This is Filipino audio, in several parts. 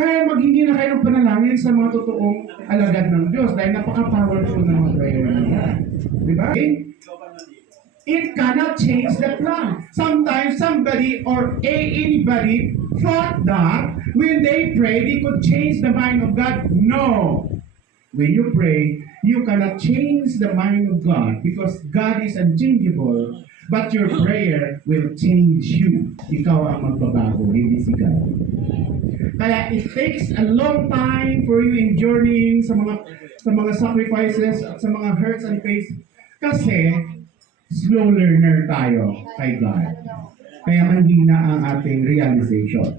Kaya maghingi na kayo ng panalangin sa mga totoong alagad ng Diyos dahil napaka-powerful ng mga prayer nila. Di ba? It cannot change the plan. Sometimes somebody or anybody thought that when they pray, they could change the mind of God. No. When you pray, you cannot change the mind of God because God is unchangeable. But your prayer will change you. Ikaw ang magbabago, hindi si God. Kaya it takes a long time for you in journeying sa mga sacrifices at sa mga hurts and pains kasi slow learner tayo kay God. Kaya mahina ang ating realization.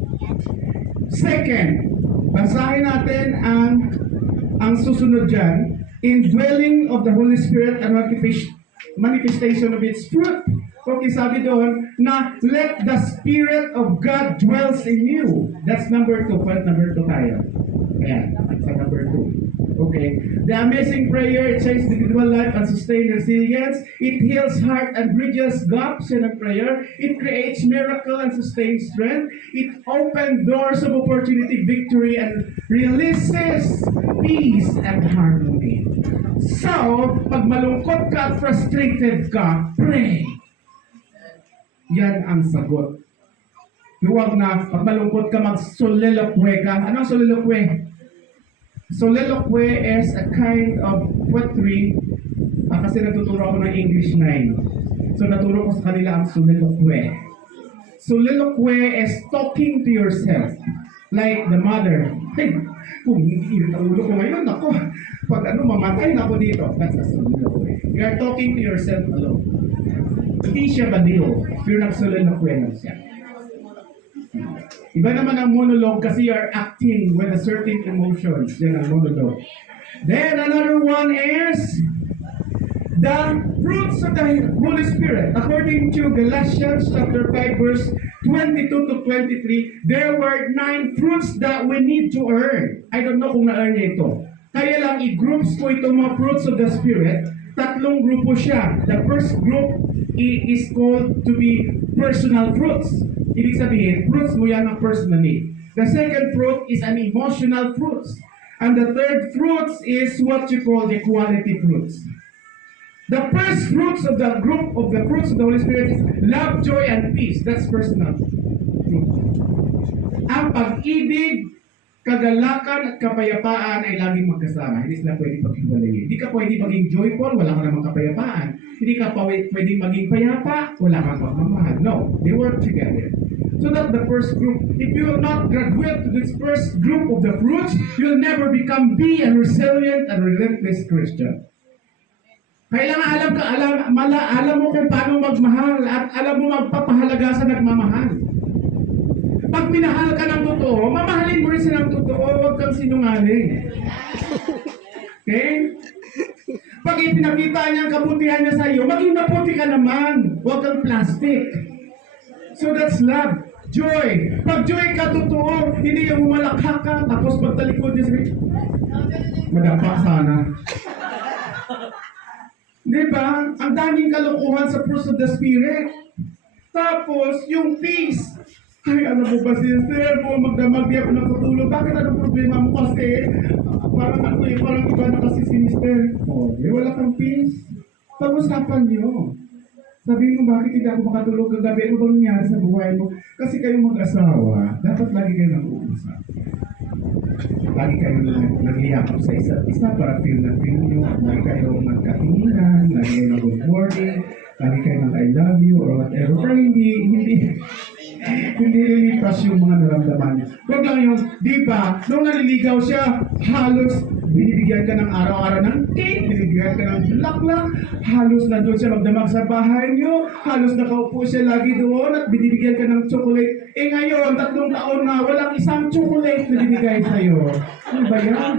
Second, basahin natin ang susunod dyan, indwelling of the Holy Spirit and manifestation of its fruit. Okay, sabi doon na let the Spirit of God dwells in you. That's number 2. Point number 2 tayo. Ayan, sa number 2. Okay. The amazing prayer, it changes individual life and sustains resilience. It heals heart and bridges gaps in a prayer. It creates miracle and sustains strength. It opens doors of opportunity, victory, and releases peace and harmony. So, pag malungkot ka at frustrated ka, pray. Yan ang sagot. Huwag na, pag malungkot ka, mag-soliloquy ka. Anong soliloquy? Soliloquy is a kind of poetry. Kasi natuturo ako ng English 9. So naturo ko sa kanila ang soliloquy. Soliloquy is talking to yourself. Like the mother. Hey, kung hindi ang ulo ko ngayon, ako, pag mamatay na ako dito. That's a soliloquy. You are talking to yourself alone. Hindi siya baliw. You're nag-soliloquy lang siya. Iba naman ang monologue kasi you are acting with a certain emotions. Yan ang monologue. Then another one is the fruits of the Holy Spirit. According to Galatians chapter 5 verse 22 to 23, there were 9 fruits that we need to earn. I don't know kung na-earn niya ito. Kaya lang i-groups ko itong mga fruits of the Spirit. Tatlong grupo siya. The first group is called to be personal fruits. Ibig sabihin, fruits mo yan ang personally. The second fruit is an emotional fruits. And the third fruits is what you call the quality fruits. The first fruits of the group of the fruits of the Holy Spirit is love, joy, and peace. That's personal. Ang pag-ibig, kagalakan at kapayapaan ay laging magkasama. Hindi sila pwede paghiwalayin. Hindi ka pwede maging joyful, wala ka namang kapayapaan. Hindi ka pwede maging payapa, wala kang pagmamahal. No, they work together. So that's the first group. If you will not graduate to this first group of the fruits, you'll never be a resilient and relentless Christian. Kailangan alam mo kung paano magmahal at alam mo magpapahalaga sa nagmamahal. Pag minahal ka ng totoo, mamahalin mo rin silang totoo, huwag kang sinungaling. Okay? Pag ipinakita niya ang kabutihan niya sa iyo, maging maputi ka naman, huwag kang plastic. So that's love. Joy. Pag joy ka totoo, hindi yung umalakha ka, tapos pagtalikod niya sabi, madapa sana. Diba? Ang daming kalokohan sa fruits of the Spirit. Tapos, yung peace. Ay, alam mo ba, sister, kung magdamag di ako nakatulog, bakit anong problema mo kasi? Parang iba na kasi si mister. Wala kang peace. Pag-usapan niyo. Sabihin mo, bakit hindi ako makatulog kagabi? Ano ba nangyari sa buhay mo? Kasi kayong mag-asawa, dapat lagi kayo nag-uusap. Lagi kayo nag-iakap sa isa't isa para feel na feel nyo. Lagi kayo magkatinginan, lagi kayo nag-good morning, lagi kayo nag-I love you or whatever. Pero hindi lilipas yung mga naramdaman. Huwag lang yung, di ba, nung naliligaw siya, halos binibigyan ka ng araw-araw ng cake, binibigyan ka ng bulaklak, halos na doon siya magdamag sa bahay niyo, halos nakaupo siya lagi doon at binibigyan ka ng chocolate. Eh ngayon, 3 taon na, walang isang chocolate na binigay sa'yo. Ano ba yan?